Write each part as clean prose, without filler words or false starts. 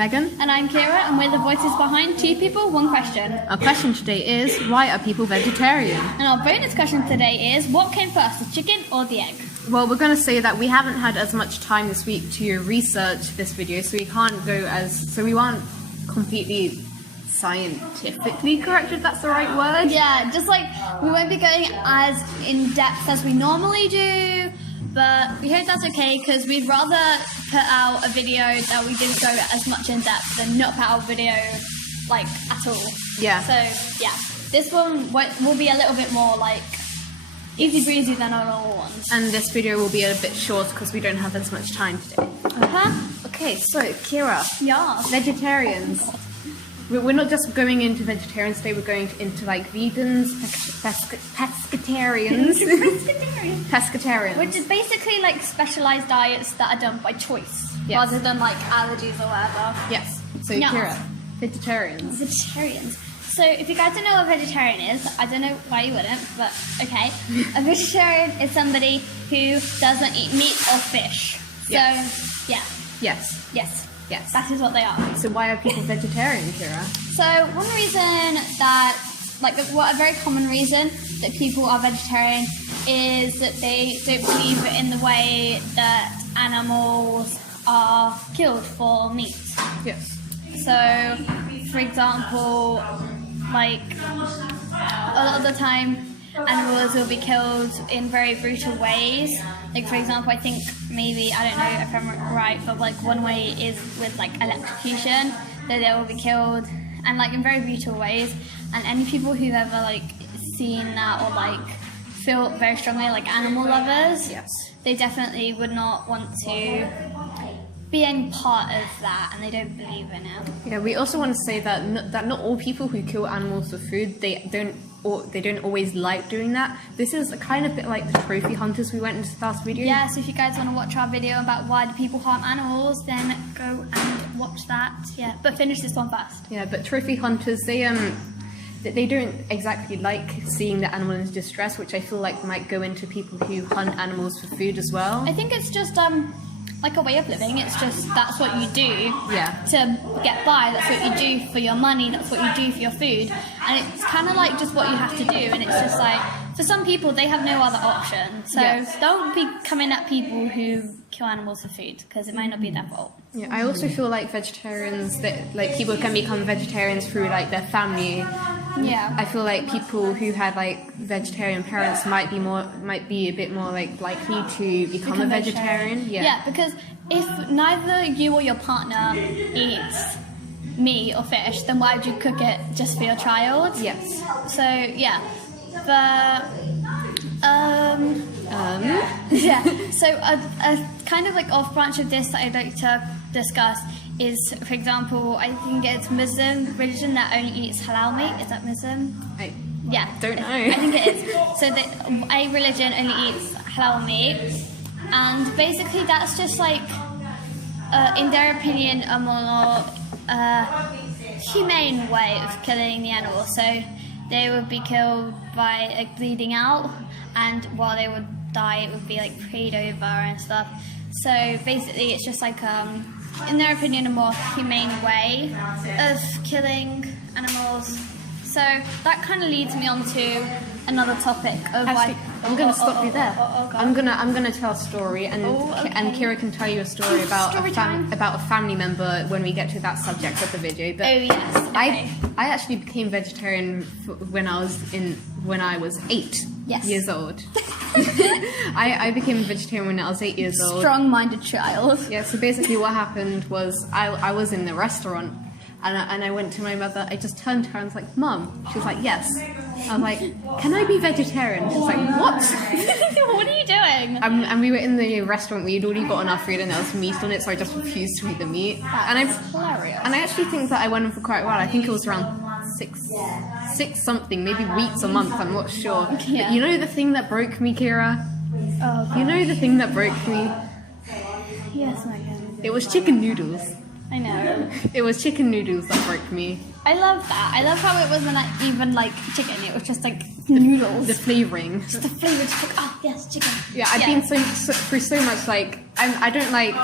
Megan. And I'm Kira, and we're the voices behind Two People, One Question. Our question today is, why are people vegetarian? And our bonus question today is, what came first, the chicken or the egg? Well, we're going to say that we haven't had as much time this week to research this video, so we aren't completely scientifically correct, if that's the right word. Yeah, just like we won't be going as in depth as we normally do, but we hope that's okay because we'd rather put out a video that we didn't go as much in depth than not put out a video like at all. Yeah. So yeah, this one will be a little bit more like easy breezy than our normal ones. And this video will be a bit short because we don't have as much time today. Okay, so Kira. Yeah. Vegetarians. We're not just going into vegetarians today, we're going into like vegans, pescatarians. Pescatarians. Which is basically like specialised diets that are done by choice, rather than like allergies or whatever. Yes. So Yeah. Kira, vegetarians. Vegetarians. So if you guys don't know what a vegetarian is, I don't know why you wouldn't, but okay. A vegetarian is somebody who doesn't eat meat or fish. So Yes. yeah. Yes. Yes. Yes. That is what they are. So why are people vegetarian, Kira? So one reason that, a very common reason that people are vegetarian is that they don't believe in the way that animals are killed for meat. Yes. So, for example, like a lot of the time, animals will be killed in very brutal ways. Like, for example, I think maybe, I don't know if I'm right, but like one way is with like electrocution, that they will be killed, and like in very brutal ways. And any people who've ever like seen that or like feel very strongly like animal lovers, Yes. they definitely would not want to be any part of that, and they don't believe in it. Yeah, we also want to say that not all people who kill animals for food, they don't always like doing that. This is kind of a bit like the trophy hunters we went into the last video. Yeah, so if you guys want to watch our video about why do people harm animals, then go and watch that. Yeah, but finish this one first. Yeah, but trophy hunters, they don't exactly like seeing the animal in distress, which I feel like might go into people who hunt animals for food as well. I think it's just like a way of living. It's just that's what you do to get by. That's what you do for your money. That's what you do for your food. And it's kind of like just what you have to do. And it's just like, for some people, they have no other option. So don't be coming at people who kill animals for food, because it might not be their fault. Yeah, I also feel like vegetarians, that like people can become vegetarians through like their family. Yeah. I feel like people who had like vegetarian parents might be a bit more like likely to become a vegetarian. Yeah, because if neither you or your partner eats meat or fish, then why would you cook it just for your child? Yes. So yeah, but yeah. So a kind of like off branch of this that I'd like to discuss is, for example, I think it's Muslim religion that only eats halal meat. Is that Muslim? Yeah. Don't know. I think it is. So a religion only eats halal meat, and basically that's just like, in their opinion, a more humane way of killing the animal. So they would be killed by like bleeding out, and while they would die, it would be like prayed over and stuff. So basically, it's just like in their opinion, a more humane way of killing animals. So that kind of leads me on to another topic of Actually, I'm going to stop you there. God. I'm gonna tell a story, and and Kira can tell you a story about about a family member when we get to that subject of the video. But yes. Okay. I actually became vegetarian when I was 8 years old. I became a vegetarian when I was 8 years old. Strong-minded child. Yeah. So basically, what happened was I was in the restaurant. And I went to my mother, I just turned to her and was like, Mum. She was like, yes. I was like, can I be vegetarian? She was like, what? What are you doing? And we were in the restaurant, we'd already gotten our food and there was meat on it, so I just refused to eat the meat. That's hilarious. And I actually think that I went on for quite a while. I think it was around six something, maybe weeks or months, I'm not sure. Yeah. But you know the thing that broke me, Kira? Oh, gosh. You know the thing that broke me? Yes, my God. It was chicken noodles. I know. It was chicken noodles that broke me. I love that. I love how it wasn't even like chicken. It was just like noodles. The flavouring. Just the flavour. Just like, oh yes, chicken. Yeah, I've been through so much like I don't like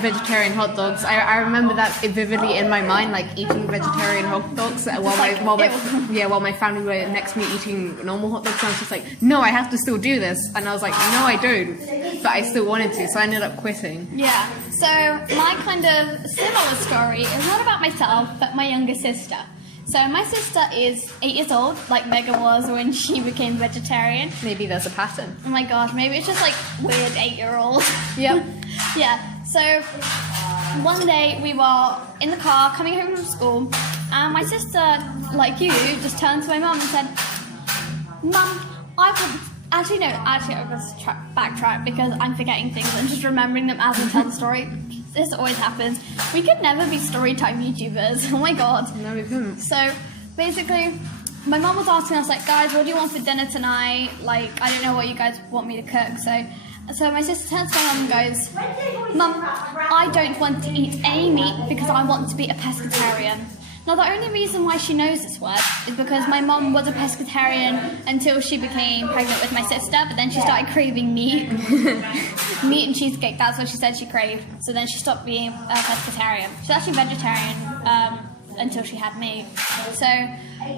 vegetarian hot dogs. I remember that vividly in my mind, like eating vegetarian hot dogs while my family were next to me eating normal hot dogs. And I was just like, no, I have to still do this. And I was like, no, I don't. But I still wanted to, so I ended up quitting. Yeah. So my kind of similar story is not about myself, but my younger sister. So my sister is 8 years old, like Megan was when she became vegetarian. Maybe there's a pattern. Oh my god, maybe it's just like weird 8-year-old. Yep. Yeah, so one day we were in the car coming home from school, and my sister, like you, just turned to my mum and said, Mum, I would... Actually, I must backtrack because I'm forgetting things and just remembering them as I tell the story. This always happens. We could never be storytime YouTubers. Oh my god. No, we couldn't. So, basically, my mum was asking us, like, guys, what do you want for dinner tonight? Like, I don't know what you guys want me to cook. So my sister turns to my mum and goes, Mum, I don't want to eat any meat because I want to be a pescatarian. Now, the only reason why she knows this word is because my mum was a pescatarian until she became pregnant with my sister, but then she started craving meat. Meat and cheesecake, that's what she said she craved. So then she stopped being a pescatarian. She's actually vegetarian until she had me. So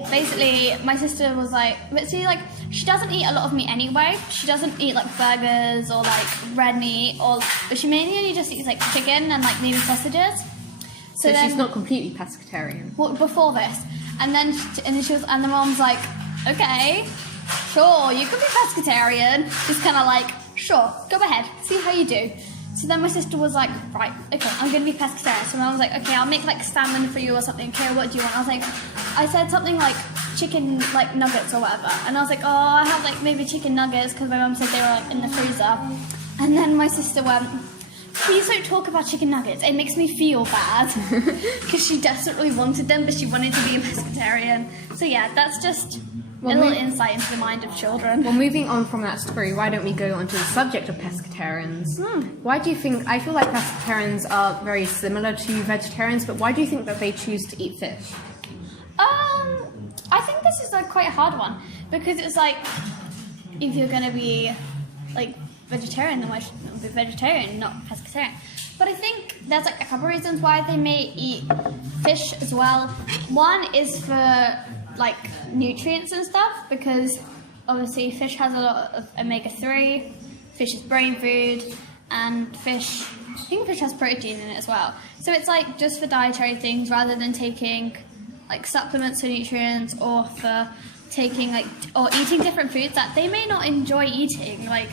basically, my sister was like, but see, like, she doesn't eat a lot of meat anyway. She doesn't eat like burgers or like red meat, but she mainly only just eats like chicken and like maybe sausages. So then, she's not completely pescatarian. Well, before this, and then the mom's like, okay, sure, you can be pescatarian. Just kind of like, sure, go ahead, see how you do. So then my sister was like, right, okay, I'm gonna be pescatarian. So my mom was like, okay, I'll make like salmon for you or something. Okay, what do you want? I said something like chicken, like nuggets or whatever. And I was like, oh, I have like maybe chicken nuggets because my mom said they were like in the freezer. And then my sister went, please don't talk about chicken nuggets. It makes me feel bad because she desperately wanted them, but she wanted to be a pescatarian. So yeah, that's just a little insight into the mind of children. Well, moving on from that story, why don't we go on to the subject of pescatarians? Why do you think, I feel like pescatarians are very similar to vegetarians, but why do you think that they choose to eat fish? I think this is like quite a hard one because it's like, if you're going to be like vegetarian, then why should you be vegetarian, not pescatarian? But I think there's like a couple of reasons why they may eat fish as well. One is for like nutrients and stuff, because obviously fish has a lot of omega-3, fish is brain food, and I think fish has protein in it as well. So it's like just for dietary things rather than taking like supplements for nutrients or for taking like, or eating different foods that they may not enjoy eating, like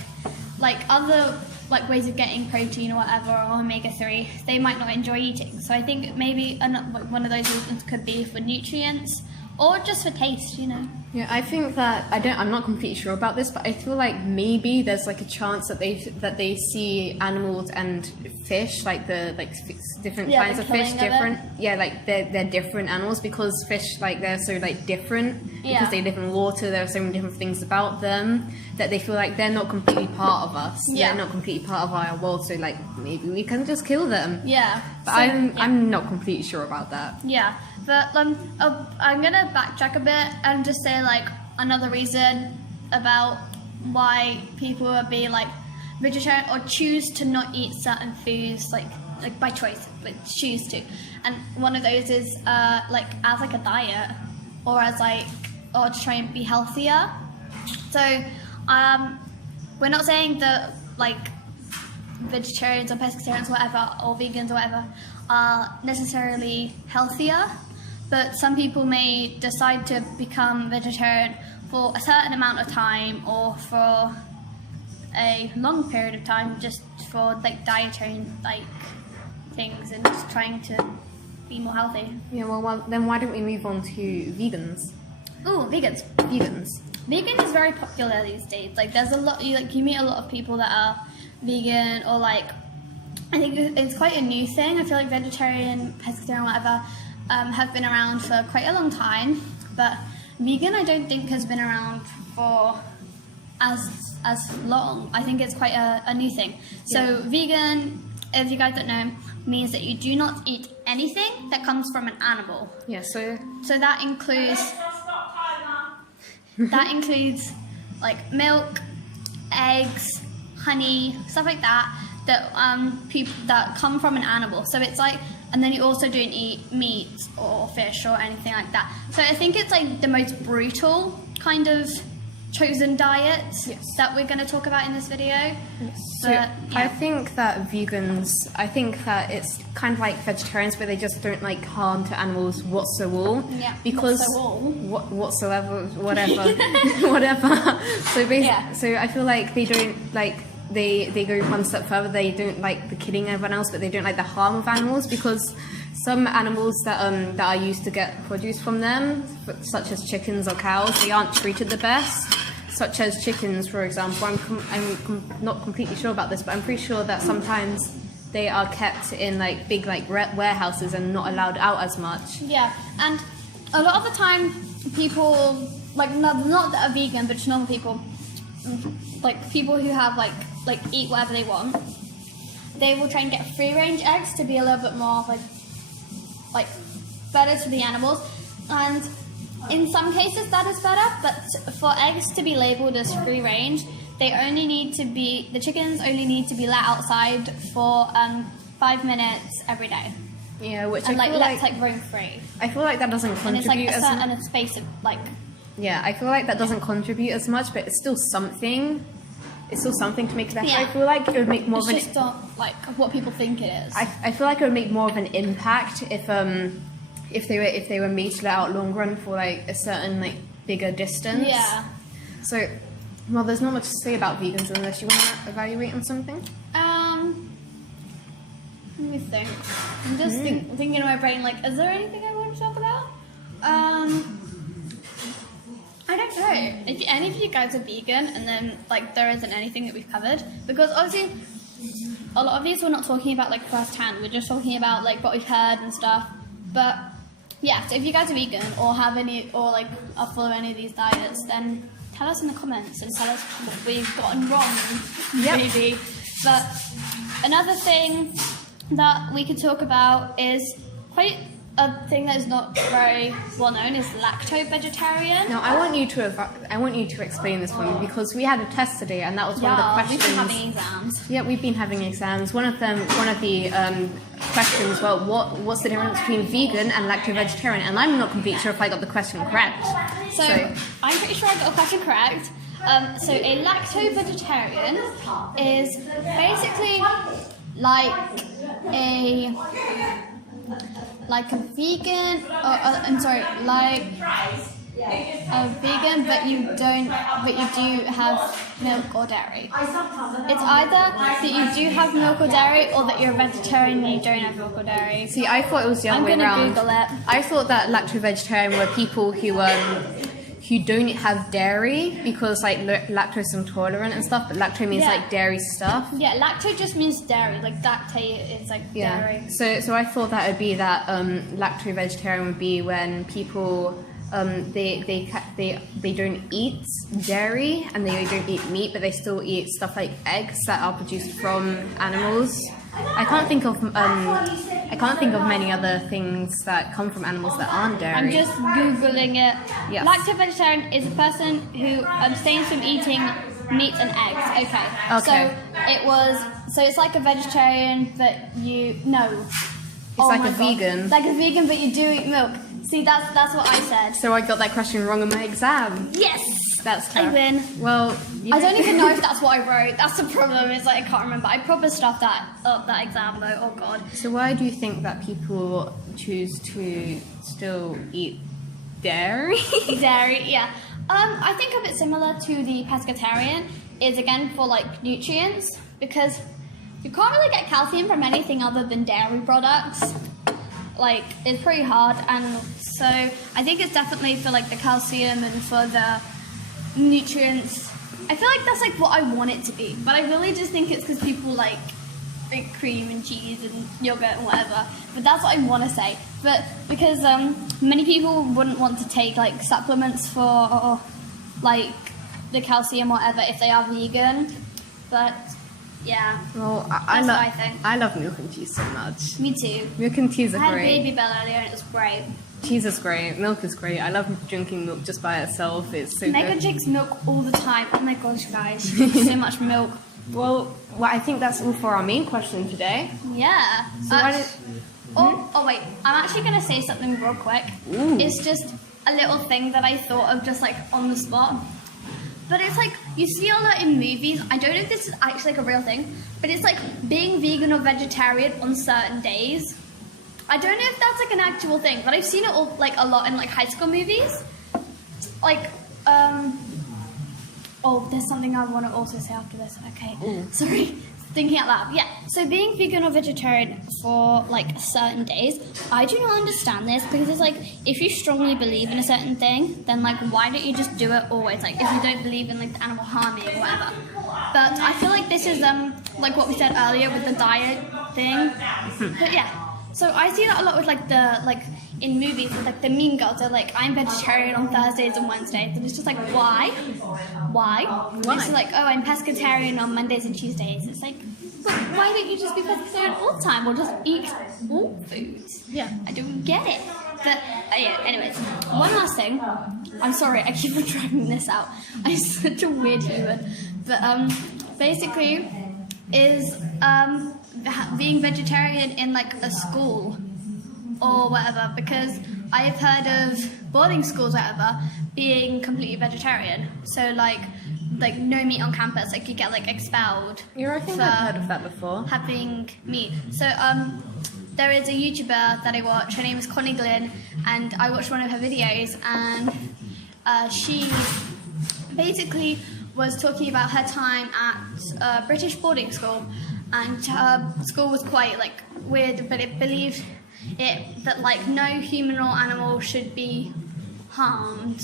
other like ways of getting protein or whatever, or omega-3, they might not enjoy eating. So I think maybe one of those reasons could be for nutrients or just for taste, you know. Yeah, I think that I'm not completely sure about this, but I feel like maybe there's like a chance that they see animals and fish, like different kinds of fish, different. Yeah, like they're different animals because fish, like, they're so like different because they live in water. There are so many different things about them that they feel like they're not completely part of us. Yeah. They're not completely part of our world. So like maybe we can just kill them. Yeah. But I'm not completely sure about that. Yeah. But I'm gonna backtrack a bit and just say like another reason about why people would be like vegetarian or choose to not eat certain foods, like by choice, but choose to. And one of those is like as like a diet or as like, or to try and be healthier. So we're not saying that like vegetarians or pescatarians or whatever, or vegans or whatever, are necessarily healthier. But some people may decide to become vegetarian for a certain amount of time or for a long period of time, just for like dietary like things and just trying to be more healthy. Yeah, well then why don't we move on to vegans? Ooh, vegans. Vegan is very popular these days. Like there's a lot, you meet a lot of people that are vegan, or like, I think it's quite a new thing. I feel like vegetarian, pescatarian, whatever, have been around for quite a long time, but vegan I don't think has been around for as long. I think it's quite a new thing. So vegan, if you guys don't know, means that you do not eat anything that comes from an animal. Yeah, so that includes like milk, eggs, honey, stuff like that that people that come from an animal. So it's like, and then you also don't eat meat or fish or anything like that. So I think it's like the most brutal kind of chosen diet that we're going to talk about in this video. So I think that I think that it's kind of like vegetarians, but they just don't like harm to animals whatsoever. Yeah, because whatsoever, whatever, whatever. So so I feel like they don't like. They go one step further. They don't like the killing everyone else, but they don't like the harm of animals, because some animals that are used to get produce from them, such as chickens or cows, they aren't treated the best. Such as chickens, for example. I'm not completely sure about this, but I'm pretty sure that sometimes they are kept in like big like warehouses and not allowed out as much. Yeah, and a lot of the time, people like not that are vegan, but just normal people, like people who have like eat whatever they want, they will try and get free range eggs to be a little bit more like better to the animals, and in some cases that is better, but for eggs to be labelled as free range, the chickens only need to be let outside for 5 minutes every day. Yeah, which and I feel like roam free. I feel like that doesn't contribute and it's like as a space of like. Yeah, I feel like that doesn't contribute as much, but it's still something. It's still something to make it better. Yeah. I feel like it would make more it's of an. Just not like what people think it is. I feel like it would make more of an impact if they were made to let out long run for like a certain like bigger distance. Yeah. So, well, there's not much to say about vegans unless you want to evaluate on something. Let me think. I'm just thinking in my brain, like, is there anything I want to talk about? I don't know. If any of you guys are vegan, and then like there isn't anything that we've covered, because obviously a lot of these we're not talking about like firsthand. We're just talking about like what we've heard and stuff. But yeah, so if you guys are vegan or have any or like are follow any of these diets, then tell us in the comments and tell us what we've gotten wrong. Maybe. But another thing that we could talk about is quite a thing that is not very well known is lacto-vegetarian. Now, I want you to explain this one, because we had a test today, and that was one of the questions. We've been having exams. Yeah, we've been having exams. One of the questions, well, what's the difference between vegan and lacto-vegetarian? And I'm not completely sure if I got the question correct. So I'm pretty sure I got the question correct. So a lacto-vegetarian is basically like a vegan, like a vegan, but you do have milk or dairy. It's either that you do have milk or dairy, or that you're a vegetarian and you don't have milk or dairy. See, I thought it was the other way around. I'm gonna Google it. I thought that lacto-vegetarian were people who don't have dairy because like lactose intolerant and stuff, but lacto means like dairy stuff. Yeah, lacto just means dairy. Like lactate is like dairy. So I thought that would be that lacto-vegetarian would be when people they don't eat dairy and they don't eat meat, but they still eat stuff like eggs that are produced from animals. I can't think of many other things that come from animals that aren't dairy. I'm just googling it. Yes. Lacto-vegetarian is a person who abstains from eating meat and eggs. Okay. So it's like a vegetarian, but it's like a vegan. Like a vegan, but you do eat milk. See, that's what I said. So I got that question wrong in my exam. Yes. That's correct. I win. Well, I don't even know if that's what I wrote. That's the problem. Is like I can't remember. I probably stuffed that exam though. Oh god. So why do you think that people choose to still eat dairy? Dairy, yeah. I think a bit similar to the pescatarian is again for like nutrients, because you can't really get calcium from anything other than dairy products. Like it's pretty hard, and so I think it's definitely for like the calcium and for the nutrients. I feel like that's like what I want it to be, but I really just think it's because people like cream and cheese and yogurt and whatever. But that's what I want to say. But because many people wouldn't want to take like supplements for like the calcium or whatever if they are vegan. But yeah, well, I think. I love milk and cheese so much. Me too. Milk and cheese are great. great. I had Baby Bell earlier and it was great. Cheese is great. Milk is great. I love drinking milk just by itself. It's so Megan good. drinks milk all the time. Oh my gosh, guys. She drinks so much milk. Well, I think that's all for our main question today. Yeah. So why did... Oh wait, I'm actually going to say something real quick. Ooh. It's just a little thing that I thought of just like on the spot. But it's like, you see a lot in movies, I don't know if this is actually like a real thing, but it's like being vegan or vegetarian on certain days. I don't know if that's like an actual thing, but I've seen it all, like a lot in like high school movies. Like, oh, there's something I want to also say after this. Okay, sorry. Thinking out loud. Yeah, so being vegan or vegetarian for like certain days, I do not understand this because it's like, if you strongly believe in a certain thing, then like why don't you just do it always? Like if you don't believe in like the animal harming or whatever. But I feel like this is like what we said earlier with the diet thing. But yeah, so I see that a lot with like in movies with like the mean girls. They're like, I'm vegetarian on Thursdays and Wednesdays, and it's just like, why? It's like, oh, I'm pescatarian on Mondays and Tuesdays. It's like, but why don't you just be pescatarian all the time or just eat all foods? Yeah. I don't get it. But yeah, anyways, one last thing. I'm sorry, I keep on dragging this out. I'm such a weird human. But basically, is being vegetarian in like a school or whatever, because I have heard of boarding schools, whatever, being completely vegetarian. So like no meat on campus, like you get like expelled. Yeah, I think I've heard of that before. Having meat. So there is a YouTuber that I watch. Her name is Connie Glynn, and I watched one of her videos, and she basically was talking about her time at a British boarding school, and her school was quite like weird, but it believed that like no human or animal should be harmed.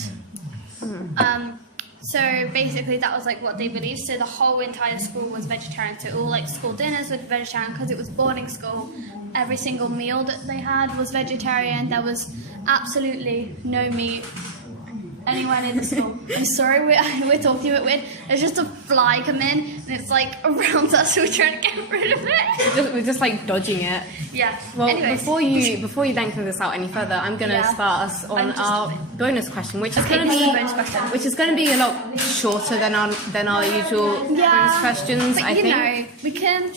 So basically that was like what they believed. So the whole entire school was vegetarian. So all like school dinners were vegetarian because it was boarding school. Every single meal that they had was vegetarian. There was absolutely no meat anywhere in the school. I'm sorry, we're talking a bit weird. There's just a fly come in and it's like around us, so we're trying to get rid of it. We're just like dodging it. Yeah. Well, anyways. before you lengthen this out any further, I'm gonna start us on our bonus question, which is gonna be a lot shorter than our usual bonus questions. But I think. Know,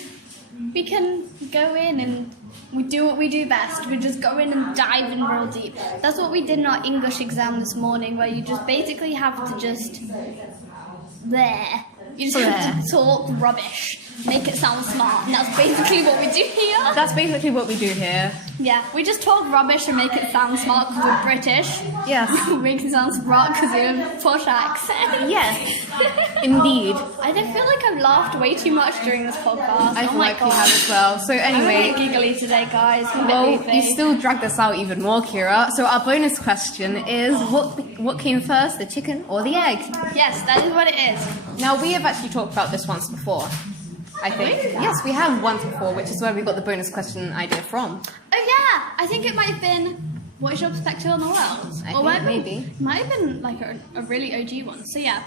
we can go in and we do what we do best. We just go in and dive in real deep. That's what we did in our English exam this morning, where you just basically have to just You just have to talk rubbish, make it sound smart, and that's basically what we do here. That's basically what we do here. Yeah, we just talk rubbish and make it sound smart because we're British. Yes. Make it sound smart because we have a posh accent. Yes, indeed. I feel like I've laughed way too much during this podcast. I feel like you have as well. So anyway, I'm a bit giggly today, guys. Well, you still dragged us out even more, Kira. So our bonus question is, what came first, the chicken or the egg? Yes, that is what it is. Now, we have actually talked about this once before, I think. Really? Yes, we have once before, which is where we got the bonus question idea from. Oh yeah, I think it might have been, what is your perspective on the world? I think maybe. Might have been like a really OG one. So yeah,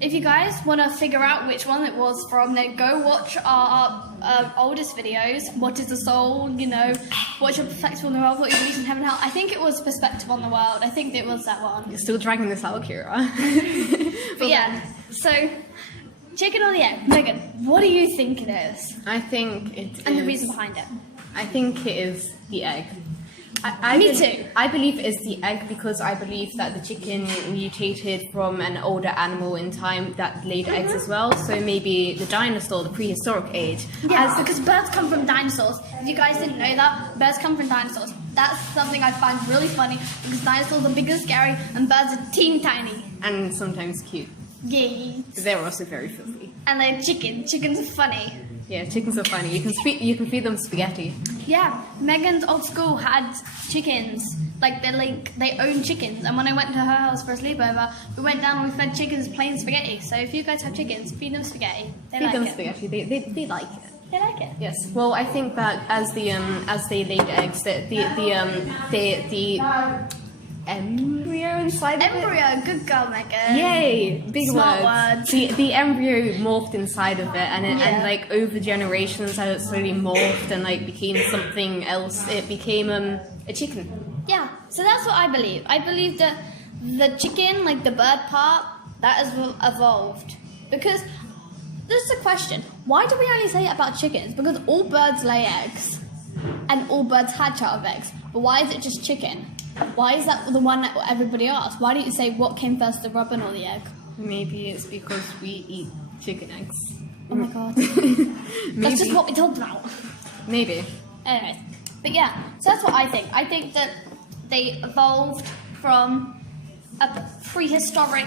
if you guys want to figure out which one it was from, then go watch our oldest videos. What is the soul? What's your perspective on the world? What you believe in heaven and hell? I think it was perspective on the world. I think it was that one. You're still dragging this out, Kira. But yeah, so chicken or the egg? Megan, what do you think it is? I think it is... And the reason behind it? I think it is the egg. Me too. I believe it's the egg because I believe that the chicken mutated from an older animal in time that laid eggs as well. So maybe the dinosaur, the prehistoric age. Yes, because birds come from dinosaurs. If you guys didn't know that, birds come from dinosaurs. That's something I find really funny because dinosaurs are big and scary and birds are teeny tiny. And sometimes cute. Yeah. They're also very filthy. And they're chicken. Chickens are funny. Yeah, chickens are funny. You can feed them spaghetti. Yeah, Megan's old school had chickens. They own chickens. And when I went to her house for a sleepover, we went down and we fed chickens plain spaghetti. So if you guys have chickens, feed them spaghetti. They like it. Spaghetti. They like it. They like it. Yes. Well, I think that as they laid eggs, the embryo inside of it. Embryo, good girl, Megan. Yay! Big Smart words. words. The embryo morphed inside of it, and like over generations, as it slowly morphed and like became something else. It became a chicken. Yeah. So that's what I believe. I believe that the chicken, like the bird part, that has evolved because this is a question. Why do we only say it about chickens? Because all birds lay eggs, and all birds hatch out of eggs. But why is it just chicken? Why is that the one that everybody asks? Why don't you say what came first, the robin or the egg? Maybe it's because we eat chicken eggs. Oh my god. That's just what we talked about. Maybe. Anyways, but yeah, so that's what I think. I think that they evolved from a prehistoric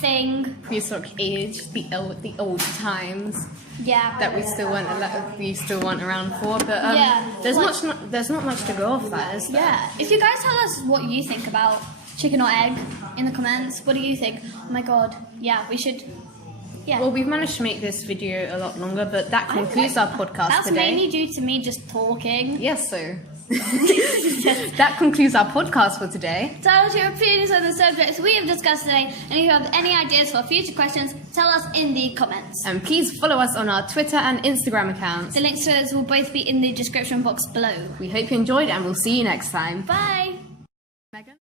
thing. Prehistoric age, the old times. Yeah. That we still want around for, but there's not much to go off that, is there? Yeah. If you guys tell us what you think about chicken or egg in the comments, what do you think? Oh my god, yeah, we should. Yeah. Well, we've managed to make this video a lot longer, but that concludes our podcast That's today. mainly due to me just talking. Yes, so that concludes our podcast for today. Tell us your opinions on the subjects we have discussed today, and if you have any ideas for future questions, tell us in the comments. And please follow us on our Twitter and Instagram accounts. The links to those will both be in the description box below. We hope you enjoyed, and we'll see you next time. Bye! Megan?